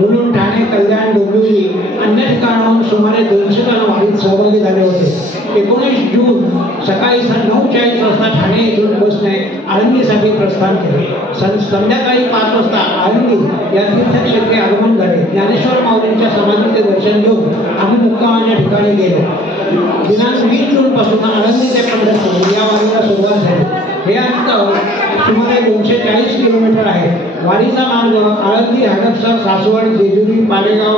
मुलुंड, ठाणे, कल्याण, डोंबिवली अन्य ठिकाणाहून सुमारे 200 जण वारीत सहभागी झाले होते. 19 जून सकाळी 9:40 वाजता ठाणे येथून बसने आळंदीसाठी प्रस्थान केले. संध्याकाळी 5 वाजता आळंदी या तीर्थक्षेत्री आगमन झाले. ज्ञानेश्वर माऊलींच्या समाधीचे दर्शन घेऊन आम्ही मुक्कामाच्या ठिकाणी गेलो. दिनांक 20 जून पासून आळंदी ते पंढरपूर या वारीला सुरुवात झाली. हे अंतर सुमारे 240 किलोमीटर आहे. वारीचा मार्ग आळंदी, हडपसर, सासवड, जेजुरी, पालेगाव,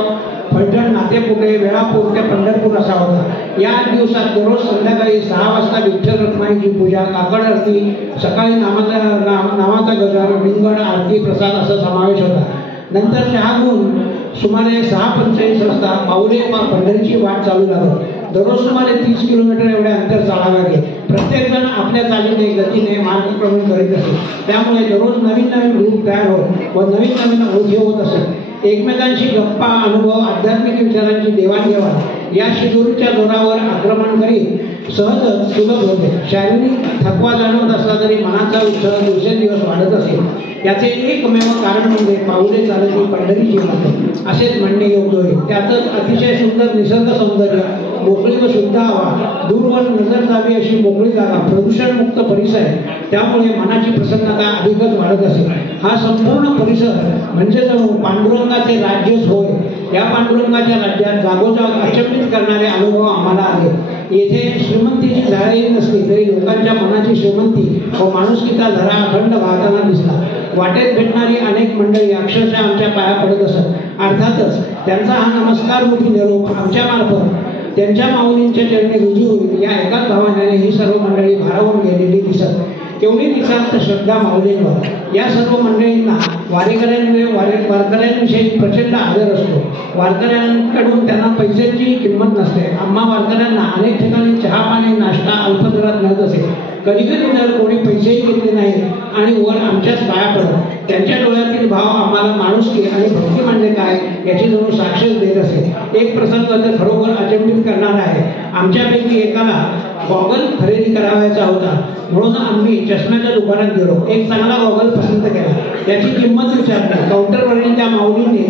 फलटण, नातेपुते, वेळापूर ते पंढरपूर असा होता. या 8 दिवसात दररोज संध्याकाळी 6 वाजता विठ्ठल रखुमाईची पूजा, काकड आरती, सकाळी नामाचा गजर, रिंगण, आरती, प्रसाद असा समावेश होता. नंतर चहा घेऊन सुमारे 6:45 वाजता पाऊले पंढरीची वाट चालू लागली. दररोज सुमारे 30 किलोमीटर एवढे अंतर चालावे लागे. प्रत्येकजण आपल्या चालीने गतीने मार्गक्रमण करीत असे. त्यामुळे दररोज नवीन नवीन ग्रुप तयार होत व नवीन नवीन ओळखी होत असत. एकमेकांशी गप्पा, अनुभव, आध्यात्मिक विचारांची देवाणघेवाण या शिदोरीच्या जोरावर आक्रमण करीत सहजच सुलभ होते. शारीरिक थकवा जाणवत असला तरी मनाचा उत्साह दिवसेंदिवस वाढत असे. याचे एकमेव कारण म्हणजे पाऊले चालत ही पंढरीची वाट असेच म्हणणे योग्य होईल. त्यातच अतिशय सुंदर निसर्ग सौंदर्य, मोकळी व शुद्ध हवा, दूरवर नजर जावी अशी मोकळी जागा, प्रदूषणमुक्त परिसर, त्यामुळे मनाची प्रसन्नता अधिकच वाढत असे. हा संपूर्ण परिसर म्हणजे जणू पांडुरंगाचे राज्यच होय. या पांडुरंगाच्या राज्यात जागोजाग अचंबित करणारे अनुभव आम्हाला आले. येथे श्रीमंतीची झाडे नसली तरी लोकांच्या मनाची श्रीमंती व माणुसकीचा धरा अखंड वाहताना दिसला. वाटेत भेटणारी अनेक मंडळी अक्षरशः आमच्या पाया पडत असत. अर्थातच त्यांचा हा नमस्कार मुखी निरोप आमच्या मार्फत त्यांच्या माऊलींच्या चरणी रुजू होईल या एकाच भावनेने ही सर्व मंडळी भारावून गेलेली दिसत. केवढी नितांत श्रद्धा माऊलींवर. या सर्व मंडळींना वारकऱ्यांविषयी प्रचंड आदर असतो. वारकऱ्यांकडून त्यांना पैशांची किंमत नसते. आम्हा वारकऱ्यांना अनेक ठिकाणी चहा, पाणी, नाश्ता अल्पदरात मिळत असे. कधी कधी तर कोणी पैसेही घेतले नाही आणि वर आमच्याच पाया पडत. त्यांच्या डोळ्यातील भाव आम्हाला माणुसकी आणि भक्ती म्हणजे काय याची जणू साक्षच देत असे. एक प्रसंग तर खरोखर अचंबित करणारा आहे. आमच्यापैकी एकाला गॉगल खरेदी करावायचा होता म्हणून आम्ही चष्म्याच्या दुकानात गेलो. एक चांगला गॉगल पसंत केला. त्याची किंमत विचारली. काउंटरवरील त्या माऊलीने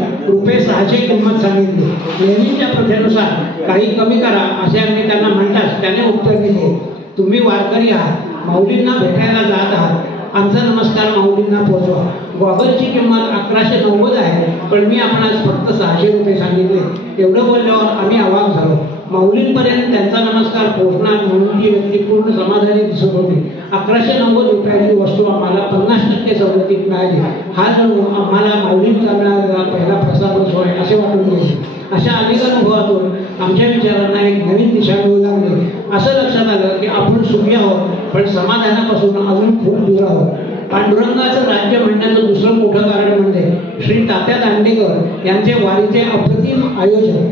₹600 किंमत सांगितली. नेहमीच्या प्रथेनुसार काही कमी करा असे आम्ही त्यांना म्हणताच त्याने उत्तर दिले, तुम्ही वारकरी आहात, माऊलींना भेटायला जात आहात, आमचा नमस्कार माऊलींना पोहोचवा. गॉगलची किंमत 1190 आहे, पण मी आपणास फक्त ₹600 सांगितले. एवढं बोलल्यावर आम्ही अवाक झालो. माऊलींपर्यंत त्यांचा नमस्कार पोहोचणार म्हणून ती व्यक्ती पूर्ण समाधानी दिसत होती. ₹1190 वस्तू आम्हाला 50% सवलतीत मिळाली. हा जणू आम्हाला माऊलींचा मिळालेला पहिला प्रसाद होय असे वाटून गेले. अशा अनेक अनुभवातून आमच्या विचारांना एक नवीन दिशा मिळू लागली. असं लक्षात आलं की आपण सुखी आहोत, पण समाधानापासून अजून खूप दूर आहोत. पांडुरंगाचं राज्य म्हणण्याचं दुसरं मोठं कारण म्हणजे श्री तात्या दांडेकर यांचे वारीचे अप्रतिम आयोजन.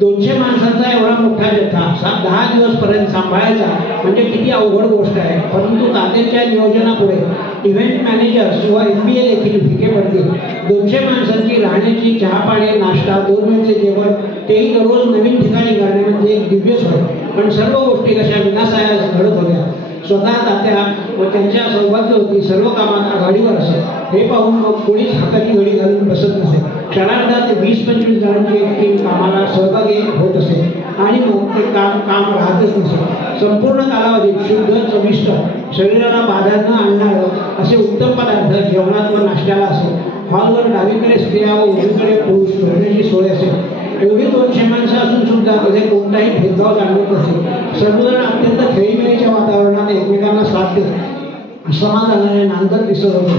200 माणसांचा एवढा मोठा जत्था 10 दिवस पर्यंत सांभाळायचा म्हणजे किती अवघड गोष्ट आहे. परंतु तात्यांच्या नियोजनापुढे इव्हेंट मॅनेजर्स किंवा MBA देखील फिके पडतील. 200 माणसांची राहण्याची, चहा, पाणी, नाश्ता, 2 वेळचे जेवण, तेही दररोज नवीन ठिकाणी करणे म्हणजे एक दिव्य सोय. पण सर्व गोष्टी कशा विनासायास घडत होत्या. स्वतः तात्या व त्यांच्या सौभाग्यवती सर्व कामात आघाडीवर असत. हे पाहून मग कोणीच हाताची घडी घालून बसत नसे. क्षणार्धात 20-25 जणांची एक टीम कामाला सहभागी होत असे आणि मग ते काम राहतच नसे. संपूर्ण कालावधीत शुद्ध, चविष्ट, शरीराला बाधा न आणणारं असे उत्तम पदार्थ जेवणात व नाश्त्याला असे. हॉलवर डावीकडे स्त्रिया व उजवीकडे पुरुष झोपण्याची सोय असेल. एवढी 200 माणसं असून सुद्धा मध्ये कोणताही भेदभाव जाणवत नसे. सर्वजण अत्यंत खेळीमेळीच्या वातावरणात एकमेकांना साथ देत समाधानाने नांदत दिसत होते.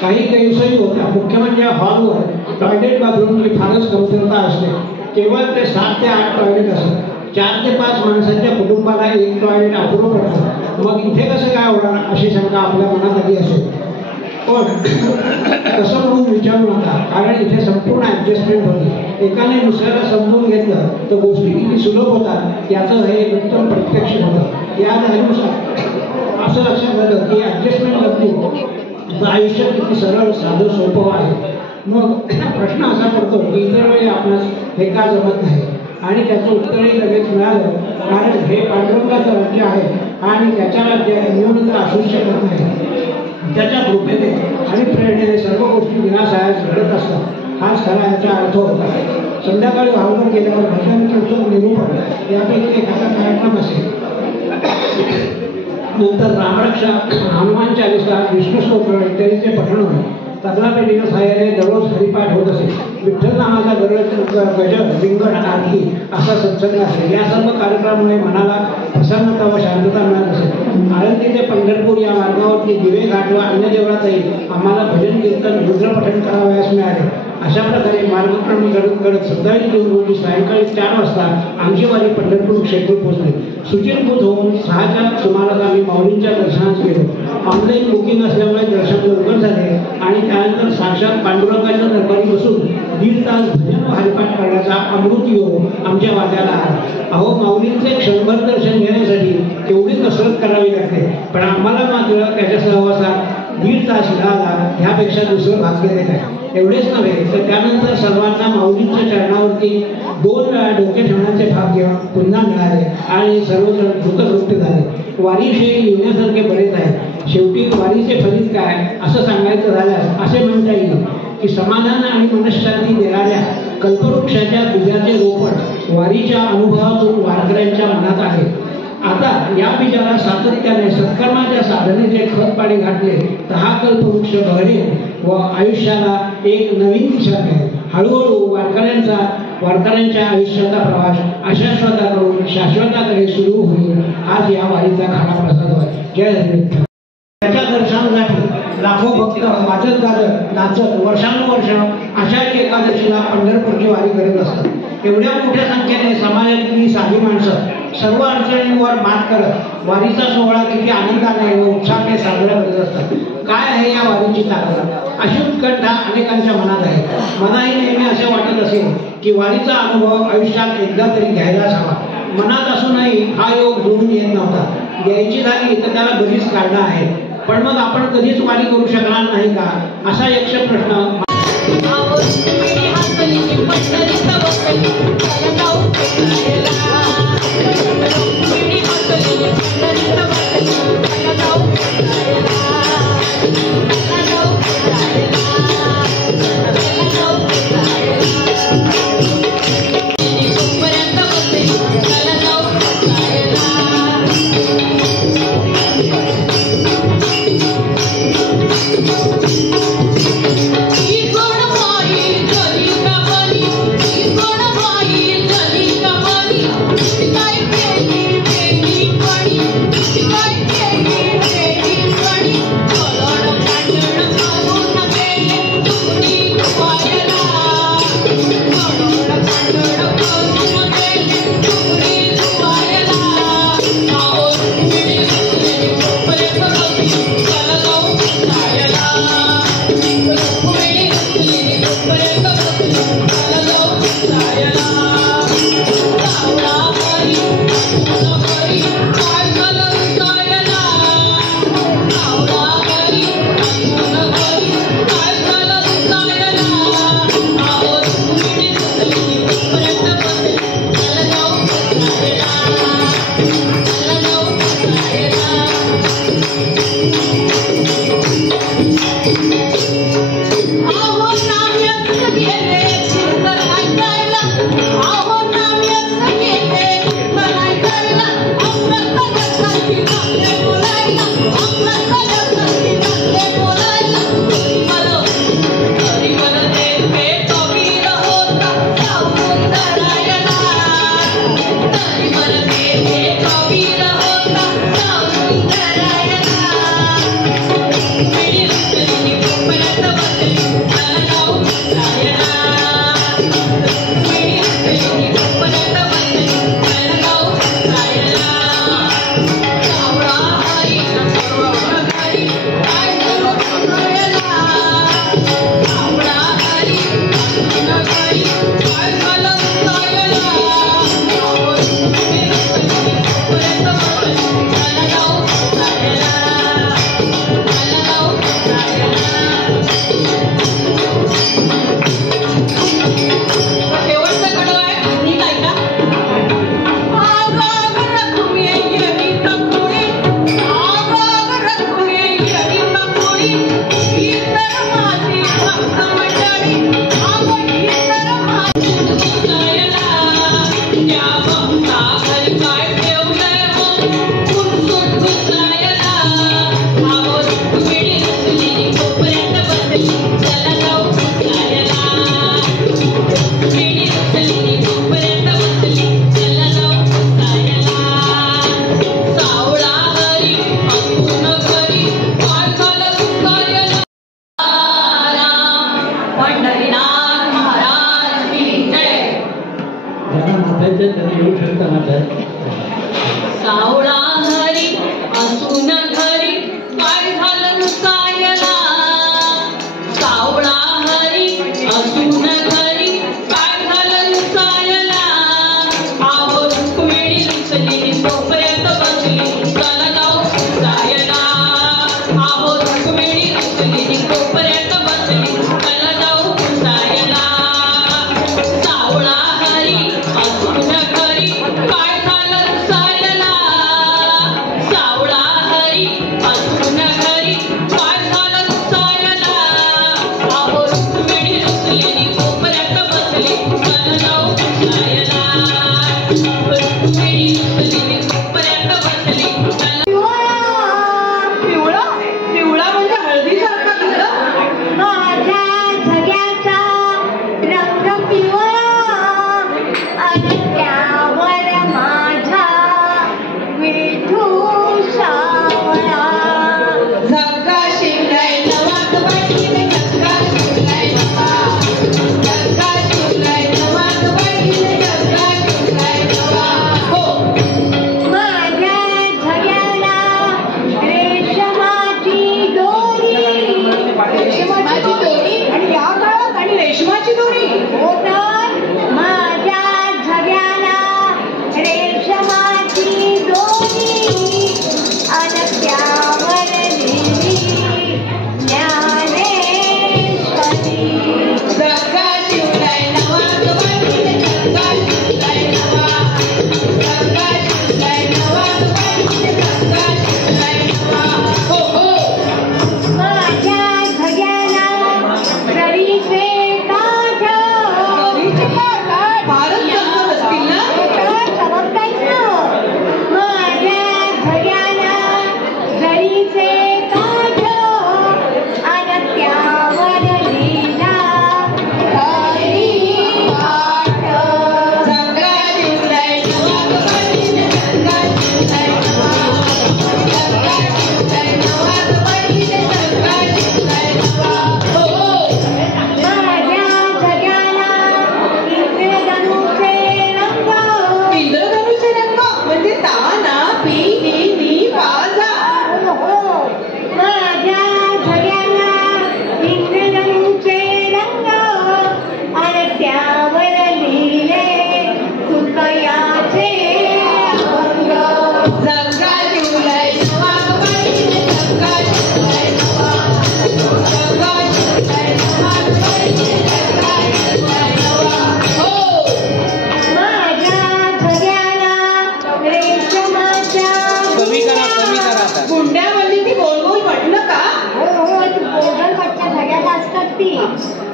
काही गैरसोयी होत्या. मुख्य म्हणजे हॉलवर टॉयलेट बाथरूमची फारच कमतरता असते. केवळ ते 7 ते 8 टॉयलेट असतात. 4 ते 5 माणसांच्या कुटुंबाला एक टॉयलेट अपुरं पडतं. मग इथे कसं काय होणार अशी शंका आपल्या मनात आली असेल. पण तसं म्हणून विचारू नका, कारण इथे संपूर्ण ॲडजस्टमेंट होती. एकाने दुसऱ्याला समजून घेतलं तर गोष्टी किती सुलभ होतात याचं हे एक उत्तम प्रत्यक्ष होतं. या झाल्यानुसार असं लक्षात आलं की ॲडजस्टमेंट नसली आयुष्य किती सरळ, साधं, सोपं आहे. मग प्रश्न असा पडतो की इतर वेळी आपणास हे का जमत नाही, आणि त्याचं उत्तरही लगेच मिळालं. कारण हे पांडुरंगाचं राज्य आहे आणि त्याच्या राज्यात न्यूनता असूच शकत नाही. त्याच्या कृपेने आणि प्रेरणेने सर्व गोष्टी विनासायास घडत असतात. हाच खरा याचा अर्थ होता. संध्याकाळी वाहून गेल्यावर भजन कीर्तन निरूपण यापैकी एखादा कार्यक्रम असेल. नंतर रामरक्षा, हनुमान चालीसा, विष्णू स्तोत्र इत्यादीचे पठण होईल. तबला पेटीच्या सहाय्याने दररोज हरिपाठ होत असे. विठ्ठल नामाचा गजर, रिंगण, आरती असा सत्संग असेल. या सर्व कार्यक्रमामुळे मनाला प्रसन्नता व शांतता मिळत असेल. आळंदी ते पंढरपूर या मार्गावरती दिवे घाट व अन्य देवळातही आम्हाला भजन कीर्तन रुद्रपठण करावयास मिळाले. अशा प्रकारे मार्गक्रमण करत 27 जून रोजी सायंकाळी 4 वाजता आमची वारी पंढरपूर क्षेत्र पोहोचली. सुचिरभूत होऊन 6च्या सुमारास आम्ही माऊलींच्या दर्शनास गेलो. ऑनलाईन बुकिंग असल्यामुळे दर्शन लवकर झाले आणि त्यानंतर साक्षात पांडुरंगाच्या दरबारी बसून 1.5 तास भजन व हरिपाठ करण्याचा अमृत योग आमच्या वाट्याला आला. अहो, माऊलींचे क्षणभर दर्शन घेण्यासाठी तेवढी कसरत करावी लागते, पण आम्हाला मात्र त्याच्या सहवासात 1.5 तास मिळाला ह्यापेक्षा दुसरं भाग्य देत आहे. एवढेच नव्हे तर त्यानंतर सर्वांना माऊलींच्या चरणावरती 2 वेळा डोके ठेवण्याचे भाग्य पुन्हा मिळाले आणि सर्वजण कृतकृत्य झाले. वारीविषयी लिहिण्यासारखे बरेच आहे. शेवटी वारीचे फलित काय असं सांगायचं झाल्यास असे म्हणता येईल की समाधान आणि मनःशांती देणाऱ्या कल्पवृक्षाच्या बीजाचे रोपण वारीच्या अनुभवातून वारकऱ्यांच्या मनात आहे. आता या बीजाला सातत्याने सत्कर्माच्या साधनेचे खत पाणी घातले तर हा कल्पवृक्ष बहरेल व आयुष्याला एक नवीन दिशा मिळेल. हळूहळू वारकऱ्यांच्या आयुष्याचा प्रवास अशाश्वताकडून शाश्वताकडे सुरू होईल. आज या वारीचा खरा प्रसाद होय. जय हरी. त्याच्या दर्शनासाठी लाखो भक्त वाजत गाजत नाचत वर्षानुवर्ष आषाढी एकादशीला पंढरपूरची वारी करत असतात. एवढ्या मोठ्या संख्येने समाजातली साधी माणसं सर्व अडचणींवर मात करत वारीचा सोहळा किती आनंदाने व उत्साहाने साजरा करत असतात. काय आहे या वारीची ताकद अशी उत्कंठा अनेकांच्या मनात आहे. मलाही नेहमी असे वाटत असेल की वारीचा अनुभव आयुष्यात एकदा तरी घ्यायलाच हवा. मनात असूनही हा योग जुळून येत नव्हता. घ्यायची झाली तर त्याला बरीच कारणं आहेत, पण मग आपण कधीच वारी करू शकणार नाही का असा यक्ष प्रश्न Yeah.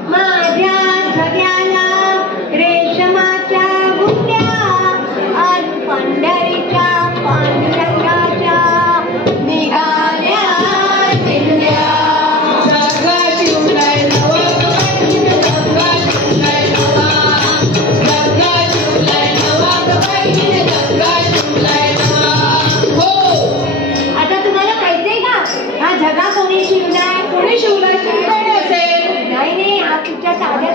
माझ्या झग्याला रेशमाच्या बुट्या, आज पंढरीच्या पांडुरंगाच्या निघाल्या दिंड्या. जगा शिवलाय नवा, जगा शिवलाय नवा, जगा शिवलाय नवा, जगा शिवलाय नवा. हो, आता तुम्हाला कळते का हा झगा कोणी शिवलाय? कोणी शिवलाय? कोण असेल? नाही नाही, हा तुमच्या साध्या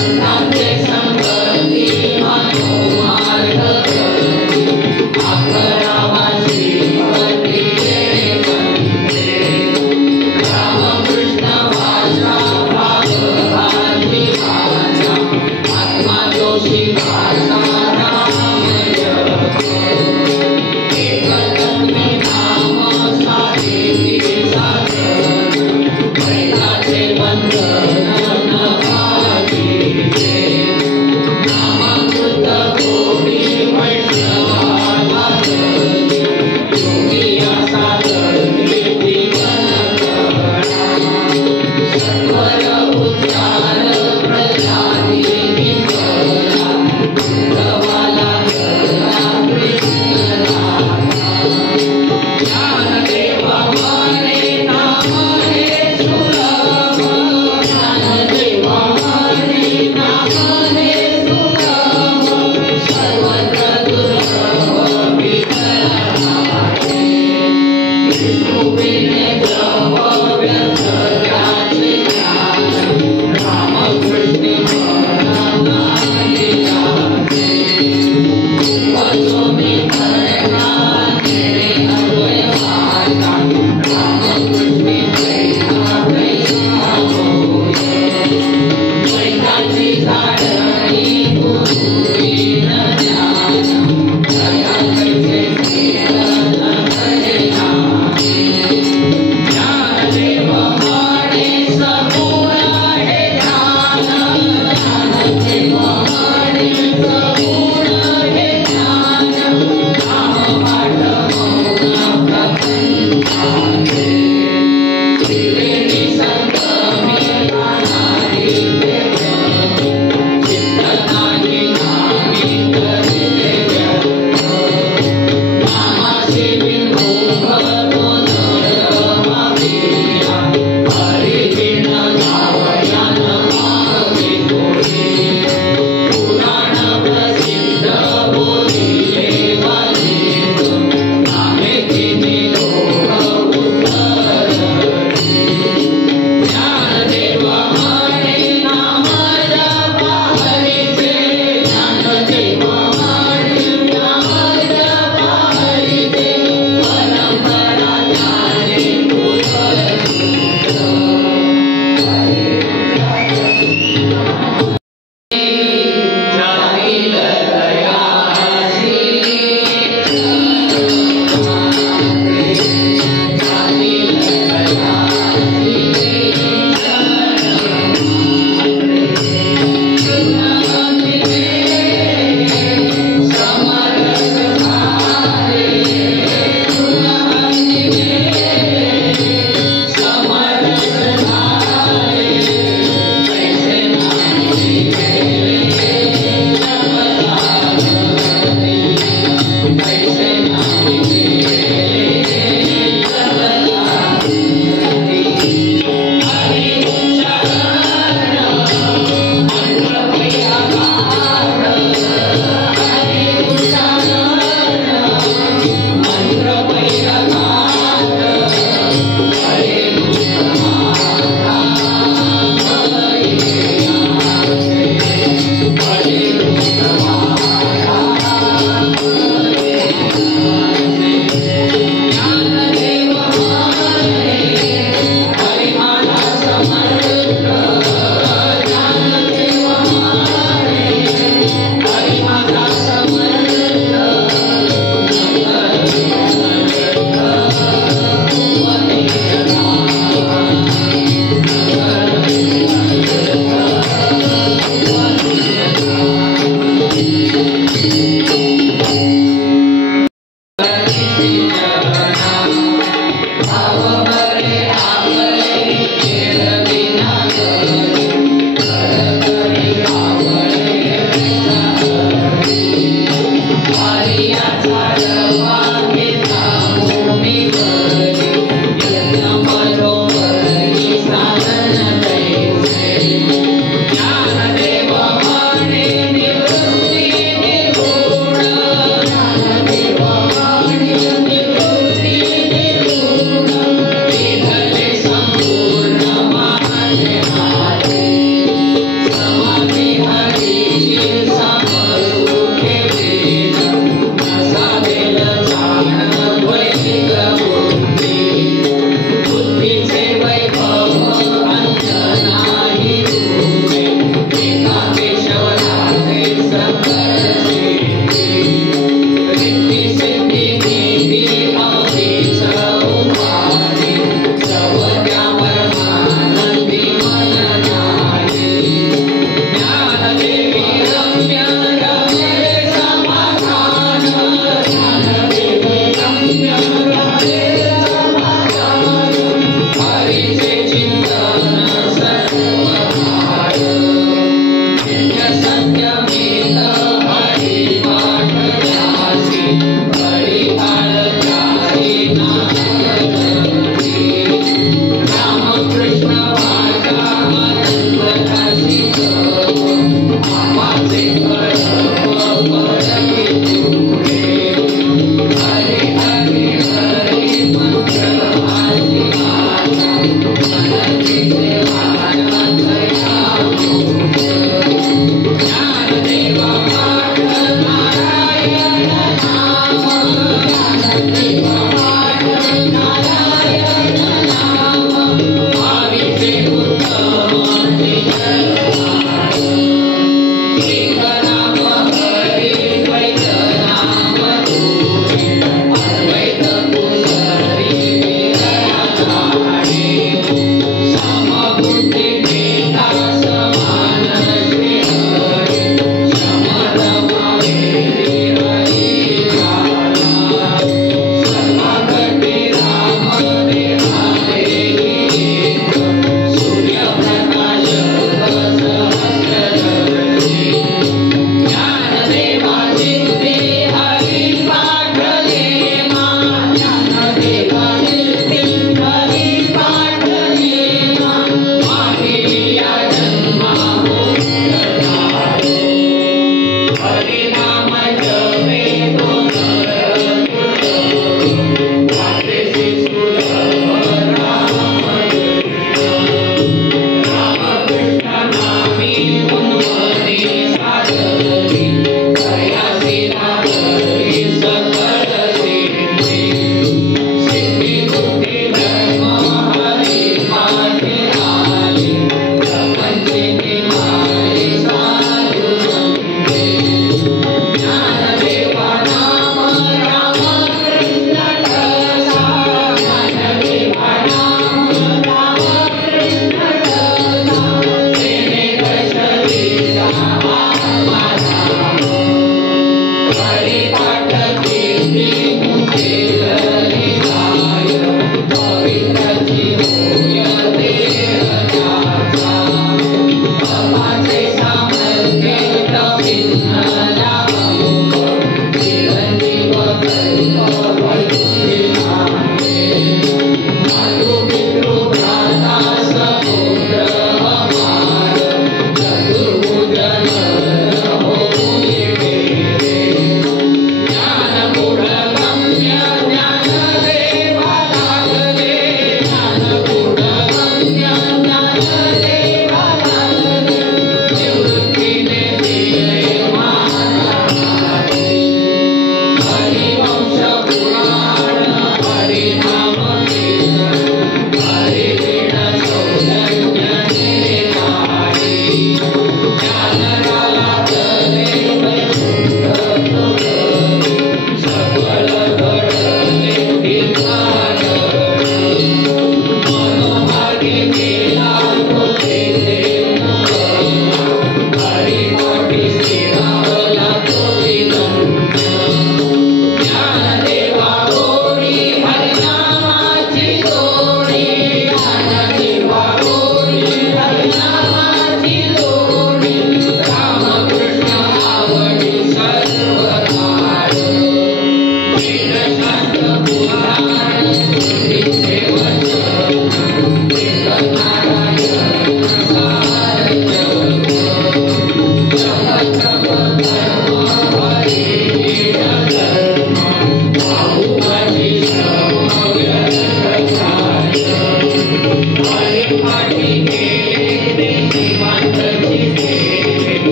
Thank you.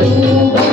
तू